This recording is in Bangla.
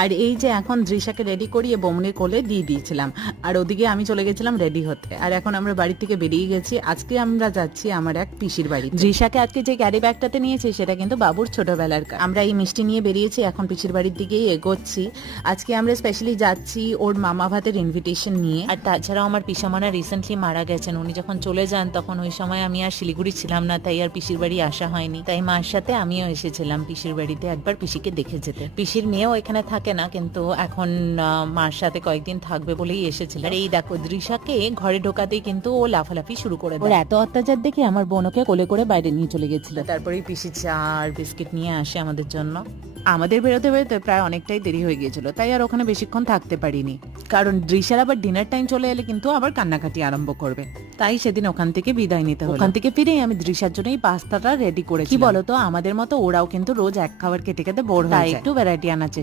আর এই যে এখন দৃশাকে রেডি করিয়ে বৌমনির কোলে দিয়ে দিয়েছিলাম, আর ওদিকে আমি চলে গেছিলাম রেডি হতে। আর এখন আমরা বাড়ি থেকে বেরিয়ে গেছি। আজকে আমরা যাচ্ছি আমার এক পিসির বাড়ি। দৃশাকে আজকে যে ক্যারি ব্যাগটাতে নিয়েছে সেটা কিন্তু বাবুর ছোটবেলার কাজ। আমরা এই মিষ্টি নিয়ে বেরিয়েছি, এখন পিসির বাড়ির দিকেই এগোচ্ছি। আজকে আমরা স্পেশালি যাচ্ছি ওর মামা ভাতের ইনভিটেশন নিয়ে। আর তাছাড়াও আমার পিসামানা রিসেন্টলি মারা গেছেন, উনি যখন চলে যান তখন ওই সময় আমি আর শিলিগুড়ি ছিলাম না, তাই আর পিসির বাড়ি আসা হয়নি। তাই মার সাথে আমিও এসেছিলাম পিসির বাড়িতে একবার পিসিকে দেখে যেতে। পিসির মেয়েও এখানে থাকে না, কিন্তু এখন মার সাথে কয়েকদিন থাকবে বলেই এসেছিল। আর এই দেখো দৃশাকে ঘরে ঢোকাতেই কিন্তু ও লাফালাফি শুরু করে দেয়। ওর এত অত্যাচার দেখে আমার বোনকে কোলে করে বাইরে নিয়ে চলে গেছিল। তারপরেই পিসি চা আর বিস্কিট নিয়ে আসে আমাদের জন্য। আমাদের বেরোতে বেরোতে প্রায় অনেকটাই দেরি হয়ে গিয়েছিল, তাই আর ওখানে বেশিক্ষণ থাকতে পারিনি, কারণ দৃশ্যার আবার ডিনার টাইম চলে এলে কিন্তু আবার কান্নাকাটি আরম্ভ করবে। তাই সেদিন ওখান থেকে বিদায় নিতে হলো। ওখান থেকে ফিরেই আমি দৃশ্যার জন্য এই পাস্তাটা রেডি করেছি। কি বলতো, আমাদের মতো ওরাও কিন্তু রোজ এক খাবার খেতে খেতে বোর হয়ে যায়, একটু ভ্যারাইটি আনার চেষ্টা